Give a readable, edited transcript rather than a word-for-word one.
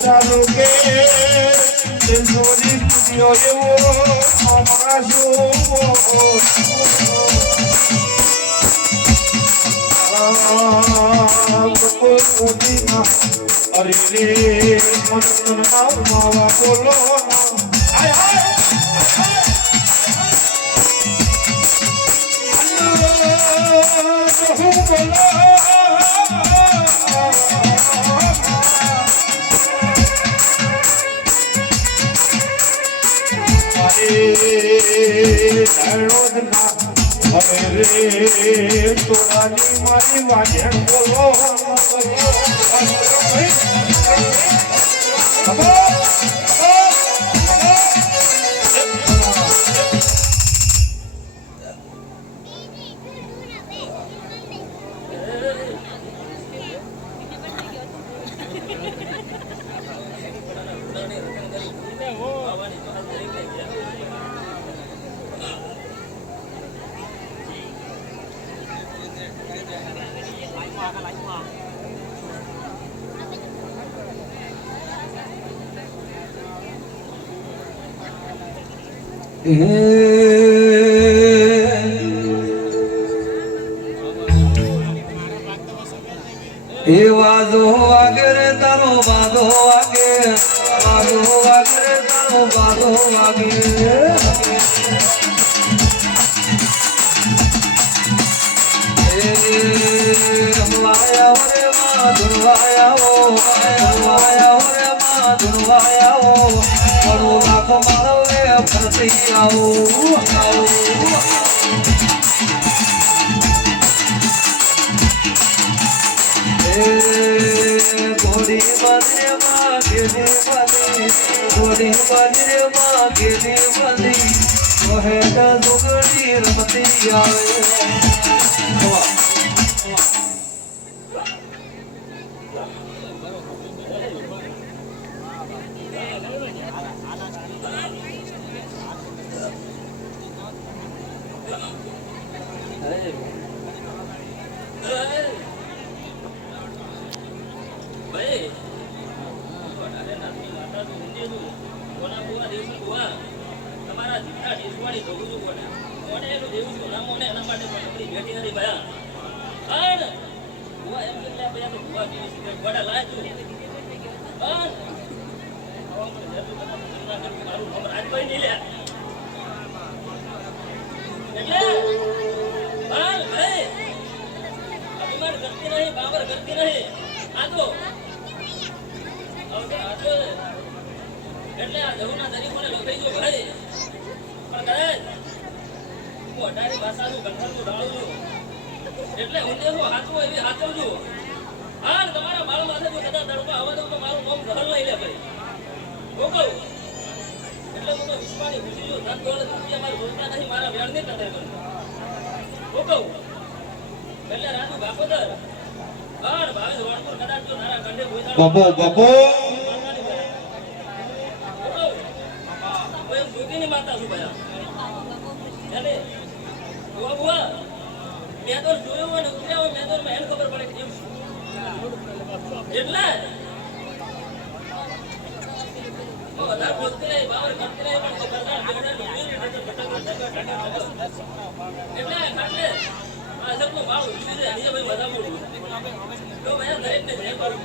ચાલો કે sorry studio એવો અમારા અરે રે મન માવા બોલો હવે રે તોરાની મારી વાજણ બોલો એ વાજો વાગે રે તારો વાજો વાગે વાજો વાગે રે તારો વાજો વાગે રમવાયા રે માં ધુરવાયા રે માં ધુરવાયા પડો લાખો મારો રે ફરતી આવો ગોરી મંદિર માં ગેલી બલી ગોરી મંદિર માં ગેલી બલી ઓહે ડુગડી રમતી આવે એટલે આ જહુના દરી મને લખાઈ ગયો ભાઈ પણ કદાચ હું અઢારી ભાષાનું ગંઠાનું ડાળું એટલે હું દેખો હાથમાં એવી હાથવજો હા તમારા બાળ માથે જો કદાચ તડકો આવવા દઉં તો મારું નામ ગહલ લઈ લે ભાઈ હું કહું એટલે હું તો વિશ્વાની ખુશી જો ધન દોલત રૂપિયા મારે બોલતા નહીં મારા વેણની કદર કરું હું કહું એટલે રાજુ બાપોદર હા ભાવેશ રોડ પર કદાચ જો નારા કંડે બાપો બાપો માતા છું ભાઈ એટલે બુઆ બુઆ મેં તો જોયો હોય ને ઉતર્યા હોય મેં તો મને ખબર પડે કેમ એટલે વધારે બોલતી રહી બાવર કરતી રહી પણ એટલે ખાટલે આ સબનો ભાવ ઉતરી જાય ભાઈ બધા બોલું તો મેં દરેકને જય કરું